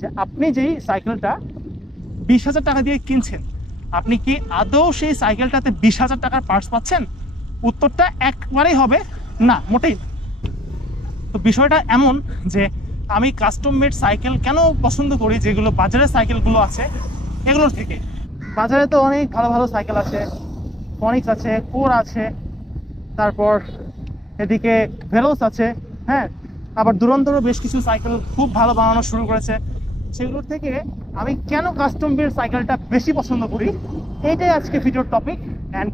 যে আপনি যেই সাইকেলটা 20,000 টাকা দিয়ে কিনছেন, আপনি কি আদৌ সেই সাইকেলটাতে 20,000 টাকার পার্টস পাচ্ছেন? উত্তরটা একবারেই হবে না, মোটেই। তো বিষয়টা এমন যে আমি কাস্টম মেড সাইকেল কেন পছন্দ করি, যেগুলো বাজারের সাইকেলগুলো আছে এগুলোর থেকে। বাজারে তো অনেক ভালো ভালো সাইকেল আছে, ফনিক্স আছে, কোর আছে, তারপর এদিকে ভেলোস আছে, হ্যাঁ, আবার দুরন্তরও বেশ কিছু সাইকেল খুব ভালো বানানো শুরু করেছে। সেগুলোর থেকে আমি কেন কাস্টম বিল্ড সাইকেলটা বেশি পছন্দ করি, এইটাই আজকে ভিডিওর টপিক। অ্যান্ড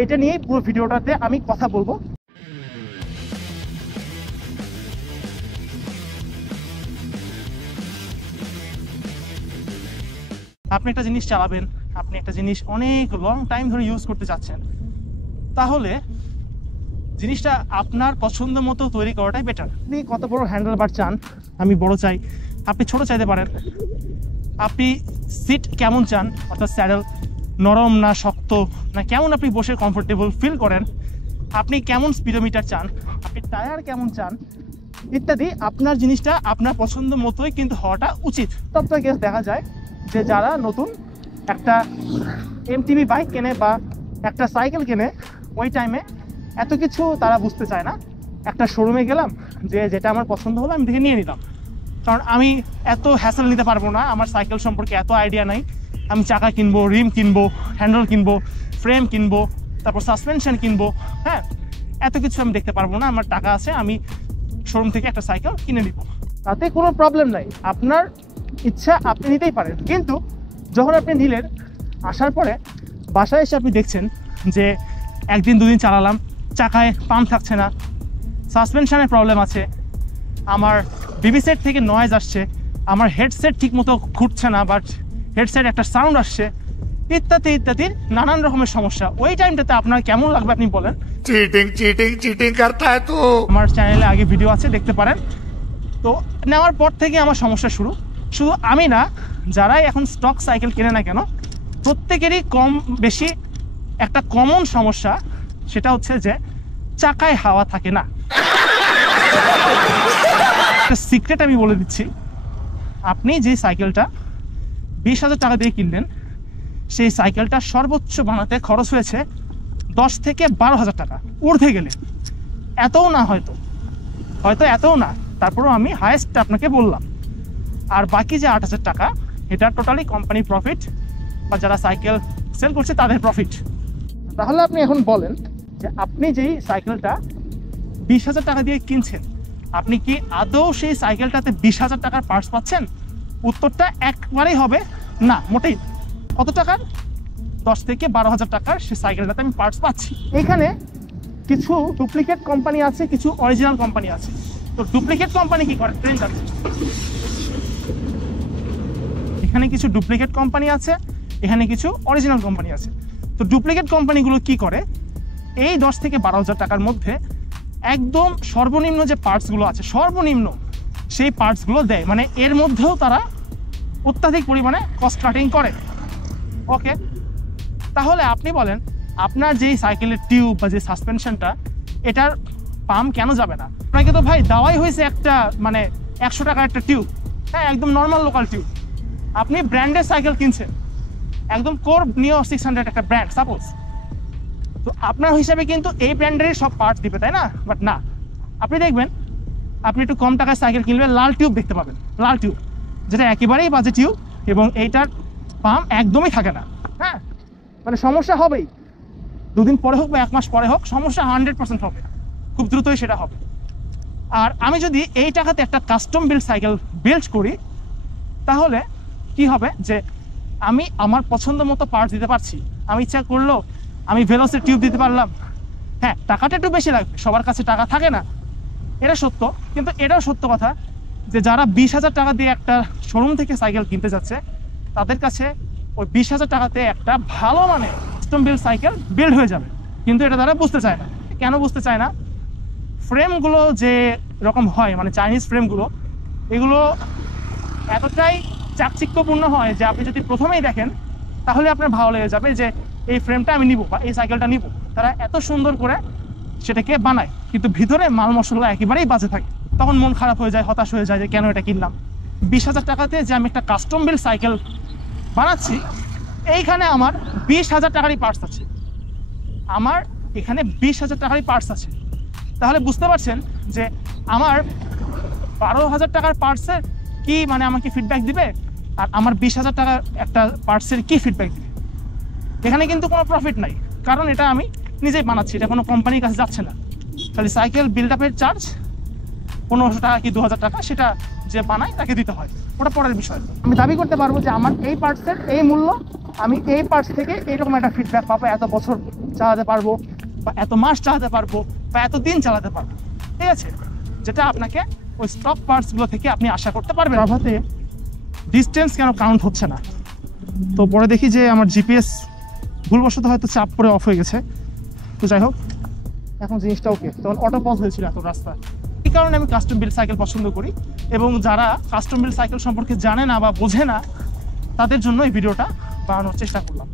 এইটা নিয়েই পুরো ভিডিওটাতে আমি কথা বলবো। আপনি একটা জিনিস চালাবেন, আপনি একটা জিনিস অনেক লং টাইম ধরে ইউজ করতে চাচ্ছেন, তাহলে জিনিসটা আপনার পছন্দ মতো তৈরি করাটাই বেটার। আপনি কত বড় হ্যান্ডেল বার চান, আমি বড় চাই, আপনি ছোট চাইতে পারেন। আপনি সিট কেমন চান, অর্থাৎ স্যাডেল নরম না শক্ত না কেমন আপনি বসে কমফোর্টেবল ফিল করেন, আপনি কেমন স্পিডোমিটার চান, আপনি টায়ার কেমন চান ইত্যাদি, আপনার জিনিসটা আপনার পছন্দ মতোই কিন্তু হওয়াটা উচিত। তবে কেস দেখা যায় যে যারা নতুন একটা এমটিবি বাইক কেনে বা একটা সাইকেল কেনে, ওই টাইমে এত কিছু তারা বুঝতে চায় না। একটা শোরুমে গেলাম, যে যেটা আমার পছন্দ হলো আমি দেখে নিয়ে নিলাম, কারণ আমি এত হ্যাসেল নিতে পারবো না, আমার সাইকেল সম্পর্কে এত আইডিয়া নাই। আমি চাকা কিনবো, রিম কিনবো, হ্যান্ডেল কিনবো, ফ্রেম কিনবো, তারপর সাসপেনশন কিনবো, হ্যাঁ, এত কিছু আমি দেখতে পারবো না। আমার টাকা আছে, আমি শোরুম থেকে একটা সাইকেল কিনে নিব, তাতে কোনো প্রবলেম নাই। আপনার ইচ্ছা আপনি নিতেই পারেন। কিন্তু যখন আপনি নিলেন, আসার পরে বাসায় এসে আপনি দেখছেন যে একদিন দুদিন চালালাম, চাকায় পাম্প থাকছে না, সাসপেনশনের প্রবলেম আছে, আমার বিবি সেট থেকে নয়েজ আসছে, আমার হেডসেট ঠিক মতো ঘুরছে না, বাট হেডসেট একটা সাউন্ড আসছে, ইত্যাদি ইত্যাদি নানান রকমের সমস্যা। ওই টাইমটাতে আপনার কেমন লাগবে আপনি বলেন? চিটিং চিটিং চিটিং করতা হ্যায় তু। আমার চ্যানেলে আগে ভিডিও আছে, দেখতে পারেন। তো নেওয়ার পর থেকে আমার সমস্যা শুরু। শুধু আমি না, যারাই এখন স্টক সাইকেল কেনে না কেন, প্রত্যেকেরই কম বেশি একটা কমন সমস্যা, সেটা হচ্ছে যে চাকায় হাওয়া থাকে না। একটা সিক্রেট আমি বলে দিচ্ছি, আপনি যে সাইকেলটা 20,000 টাকা দিয়ে কিনলেন, সেই সাইকেলটা সর্বোচ্চ বানাতে খরচ হয়েছে 10 থেকে 12,000 টাকা, ঊর্ধ্বে গেলে। এতও না, হয়তো এতও না, তারপরেও আমি হায়েস্ট আপনাকে বললাম। আর বাকি যে 8,000 টাকা, এটা টোটালি কোম্পানি প্রফিট বা যারা সাইকেল সেল করছে তাদের প্রফিট। তাহলে আপনি এখন বলেন যে আপনি যেই সাইকেলটা 20,000 টাকা দিয়ে কিনছেন, আপনি কি আদৌ সেই সাইকেলটাতে 20,000 টাকার পার্টস পাচ্ছেন? উত্তরটা একবারেই হবে না, মোটেই। কত টাকার? 10 থেকে 12,000 টাকার সেই সাইকেলটাতে আমি পার্টস পাচ্ছি। এখানে কিছু ডুপ্লিকেট কোম্পানি আছে, কিছু অরিজিনাল কোম্পানি আছে। তো ডুপ্লিকেট কোম্পানি কি করে? ট্রেন যাচ্ছে, এখানে কিছু ডুপ্লিকেট কোম্পানি আছে, এখানে কিছু অরিজিনাল কোম্পানি আছে। তো ডুপ্লিকেট কোম্পানিগুলো কি করে, এই 10 থেকে 12,000 টাকার মধ্যে একদম সর্বনিম্ন যে পার্টসগুলো আছে, সর্বনিম্ন সেই পার্টসগুলো দেয়। মানে এর মধ্যেও তারা অত্যাধিক পরিমাণে কস্ট কাটিং করে। ওকে, তাহলে আপনি বলেন, আপনার যেই সাইকেলের টিউব বা যে সাসপেনশনটা, এটার পাম্প কেন যাবে না? আপনাকে তো ভাই দেওয়াই হয়েছে একটা, মানে 100 টাকার একটা টিউব, হ্যাঁ, একদম নর্মাল লোকাল টিউব। আপনি ব্র্যান্ডের সাইকেল কিনছেন, একদম কোর নিও 600 একটা ব্র্যান্ড সাপোজ, তো আপনার হিসাবে কিন্তু এই ব্র্যান্ডেরই সব পার্টস দিবে, তাই না? বাট না, আপনি দেখবেন, আপনি একটু কম টাকায় সাইকেল কিনলে লাল টিউব দেখতে পাবেন, লাল টিউব, যেটা একেবারেই বাজে টিউব, এবং এইটার পাম্প একদমই থাকে না। হ্যাঁ, মানে সমস্যা হবেই, দুদিন পরে হোক বা 1 মাস পরে হোক, সমস্যা 100% হবে, খুব দ্রুতই সেটা হবে। আর আমি যদি এই টাকাতে একটা কাস্টম বিল্ড সাইকেল বিল্ড করি, তাহলে কি হবে যে আমি আমার পছন্দ মতো পার্টস দিতে পারছি। আমি ইচ্ছা করলো আমি ভেলোসের টিউব দিতে পারলাম। হ্যাঁ, টাকাটা একটু বেশি লাগবে, সবার কাছে টাকা থাকে না, এটা সত্য। কিন্তু এটাও সত্য কথা যে যারা 20,000 টাকা দিয়ে একটা শোরুম থেকে সাইকেল কিনতে যাচ্ছে, তাদের কাছে ওই 20,000 টাকাতে একটা ভালো মানে কাস্টম বিল্ড সাইকেল বিল্ড হয়ে যাবে। কিন্তু এটা তারা বুঝতে চায় না। কেন বুঝতে চায় না? ফ্রেমগুলো যে রকম হয়, মানে চাইনিজ ফ্রেমগুলো, এগুলো এতটাই চাকচিক্যপূর্ণ হয় যে আপনি যদি প্রথমেই দেখেন, তাহলে আপনার ভালো লেগে যাবে যে এই ফ্রেমটা আমি নিব বা এই সাইকেলটা নিব। তারা এত সুন্দর করে সেটাকে বানায়, কিন্তু ভিতরে মাল মশলা একেবারেই বাজে থাকে। তখন মন খারাপ হয়ে যায়, হতাশ হয়ে যায় যে কেন এটা কিনলাম। 20,000 টাকাতে যে আমি একটা কাস্টম বিল্ড সাইকেল বানাচ্ছি, এইখানে আমার 20,000 টাকারই পার্টস আছে। আমার এখানে 20,000 টাকারই পার্টস আছে। তাহলে বুঝতে পারছেন যে আমার 12,000 টাকার পার্টসের কি মানে আমাকে ফিডব্যাক দিবে, আর আমার 20,000 টাকার একটা পার্টসের কি ফিডব্যাক দিবে। এখানে কিন্তু কোনো প্রফিট নাই, কারণ এটা আমি নিজেই বানাচ্ছি, এটা কোনো কোম্পানির কাছে যাচ্ছে না। খালি সাইকেল বিল্ড আপের চার্জ 1500 টাকা কি 2,000 টাকা, সেটা যে বানায় তাকে দিতে হয়, ওটা পরের বিষয়। আমি দাবি করতে পারবো যে আমার এই পার্টসের এই মূল্য, আমি এই পার্টস থেকে এইরকম একটা ফিডব্যাক পাবো, এত বছর চালাতে পারবো, বা এত মাস চালাতে পারবো, বা এত দিন চালাতে পারবো, ঠিক আছে? যেটা আপনাকে ওই স্টক পার্টসগুলো থেকে আপনি আশা করতে পারবেন। আভাতে ডিস্টেন্স কেন কাউন্ট হচ্ছে না, তো পরে দেখি যে আমার জিপিএস ভুলবশত হয়তো চাপ করে অফ হয়ে গেছে। তো যাই হোক, এখন জিনিসটা ওকে। তখন অটো পজ হয়েছিল এত রাস্তা। এই কারণে আমি কাস্টম বিল্ড সাইকেল পছন্দ করি, এবং যারা কাস্টম বিল্ড সাইকেল সম্পর্কে জানে না বা বোঝে না, তাদের জন্য এই ভিডিওটা বানানোর চেষ্টা করলাম।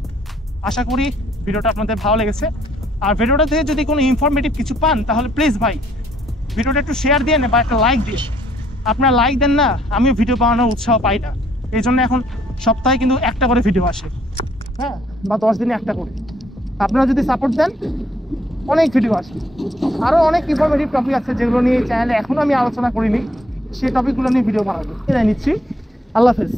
আশা করি ভিডিওটা আপনাদের ভালো লেগেছে। আর ভিডিওটা থেকে যদি কোনো ইনফরমেটিভ কিছু পান, তাহলে প্লিজ ভাই ভিডিওটা একটু শেয়ার দিয়ে বা একটা লাইক দিয়ে। আপনারা লাইক দেন না, আমিও ভিডিও বানানোর উৎসাহ পাই না। এই জন্য এখন সপ্তাহে কিন্তু একটা করে ভিডিও আসে, হ্যাঁ, বা 10 দিনে একটা করে। আপনারা যদি সাপোর্ট দেন, অনেক ভিডিও আসে। আরও অনেক ইনফরমেটিভ টপিক আছে যেগুলো নিয়ে চ্যানেলে এখনও আমি আলোচনা করিনি, সেই টপিকগুলো নিয়ে ভিডিও বানাবো। এটাই নিচ্ছি। আল্লাহ হাফেজ।